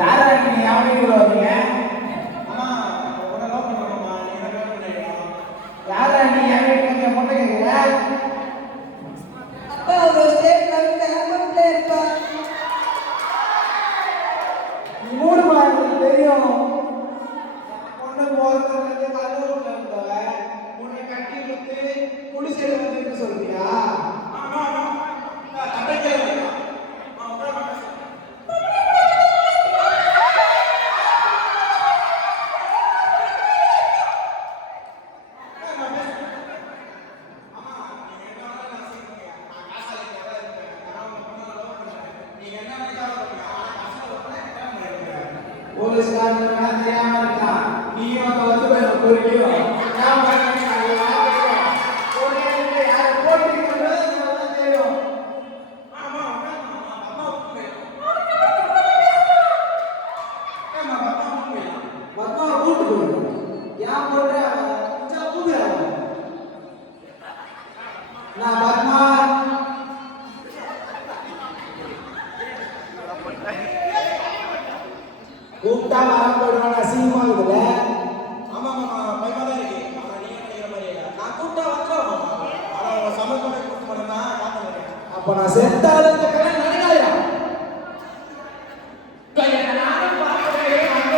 யாரா நீங்க யாரும் இவ்வளோ வரீங்க? அம்மா உன்னை லவ் பண்ணுறோம்மா, நீ எனக்கு லவ் பண்ணிடலாம். யாரா நீ என் வீட்டுக்கு பொண்ணு கேட்குற? அப்பா ஒரு ஸ்டேட் லெவல் கேம்பஸ் பிளேயர்ப்பா. நீ மூணு மாதத்துக்கு தெரியும். பொண்ணு போகிறதுக்கு கல்லூரில் இருந்தவ உன்னை கட்டி விட்டு குடிசையில் வந்துட்டு சொல்றியா? போலீஸ்காரன் தெரியாம இருக்கான். நீயும் அதை வந்து பொறுக்கிடும். கூப்பிட்டா வர போயிடுவாங்க அசிங்கமா இருக்குதுல்ல. ஆமா மாமா, பயமா தான் இருக்கு. ஆனா நீங்க நினைக்கிற மாதிரி இல்லை. நான் கூப்பிட்டா வந்துடுவேன் மாமா. ஆனா உங்க சமையல் கூப்பிட்டு மட்டும் தான் காத்துக்கிறேன். அப்ப நான் செத்தாலும் இந்த கல்யாணம் நடக்காதா? கண்ணா கண்ணா கவப்பா.